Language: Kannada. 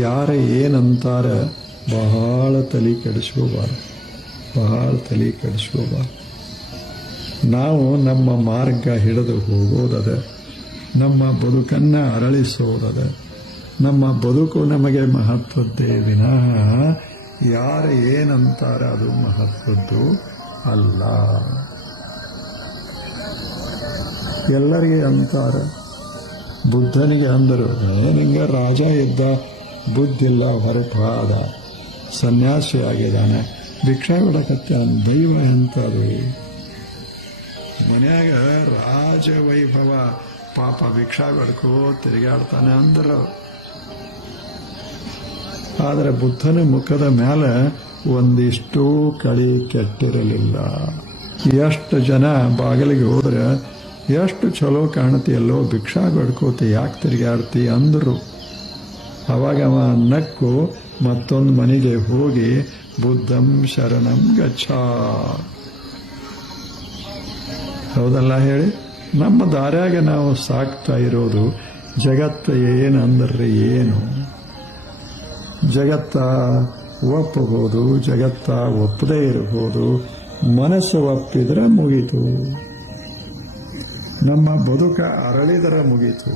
ಯಾರ ಏನಂತಾರ ಬಹಳ ತಲೆ ಕೆಡಿಸ್ಕೋಬಾರ್ದು, ಬಹಳ ತಲೆ ಕೆಡಿಸ್ಕೋಬಾರ್ದು. ನಾವು ನಮ್ಮ ಮಾರ್ಗ ಹಿಡಿದು ಹೋಗೋದದ, ನಮ್ಮ ಬದುಕನ್ನು ಅರಳಿಸೋದದ. ನಮ್ಮ ಬದುಕು ನಮಗೆ ಮಹತ್ವದ್ದೇ ವಿನಃ ಯಾರ ಏನಂತಾರ ಅದು ಮಹತ್ವದ್ದು ಅಲ್ಲ. ಎಲ್ಲರಿಗೆ ಅಂತಾರ. ಬುದ್ಧನಿಗೆ ಅಂದರು, ನಿಂಗೆ ರಾಜ ಇದ್ದ, ಬುದ್ಧಿಲ್ಲ, ಹೊರಪಾದ, ಸನ್ಯಾಸಿ ಆಗಿದ್ದಾನೆ, ಭಿಕ್ಷಾ ಬಿಡಕತ್ತ. ದೈವ ಎಂತದು? ಮನ್ಯಾಗ ರಾಜವೈಭವ, ಪಾಪ ಭಿಕ್ಷಾ ಬಿಡ್ಕೋ ತಿರುಗಾಡ್ತಾನೆ ಅಂದರು. ಆದರೆ ಬುದ್ಧನ ಮುಖದ ಮೇಲೆ ಒಂದಿಷ್ಟೂ ಕಳಿ ಕೆಟ್ಟಿರಲಿಲ್ಲ. ಎಷ್ಟು ಜನ ಬಾಗಿಲಿಗೆ ಹೋದ್ರೆ ಎಷ್ಟು ಚಲೋ ಕಾಣ್ತೀಯಲ್ಲೋ, ಭಿಕ್ಷಾ ಬೇಡ್ಕೋತಿ, ಯಾಕೆ ತಿರುಗಾಡ್ತಿ ಅಂದರು. ಅವಾಗ ಅವ ನಕ್ಕು ಮತ್ತೊಂದು ಮನೆಗೆ ಹೋಗಿ ಬುದ್ಧಂ ಶರಣಂ ಗಚ್ಚ. ಹೌದಲ್ಲ ಹೇಳಿ? ನಮ್ಮ ದಾರ್ಯಾಗ ನಾವು ಸಾಕ್ತಾ ಇರೋದು ಜಗತ್ತು ಏನಂದ್ರೆ ಏನು? ಜಗತ್ತ ಒಪ್ಪಬಹುದು, ಜಗತ್ತ ಒಪ್ಪದೇ ಇರಬಹುದು. ಮನಸ್ಸು ಒಪ್ಪಿದ್ರೆ ಮುಗೀತು, ನಮ್ಮ ಬದುಕ ಅರಳಿದರೆ ಮುಗೀತು.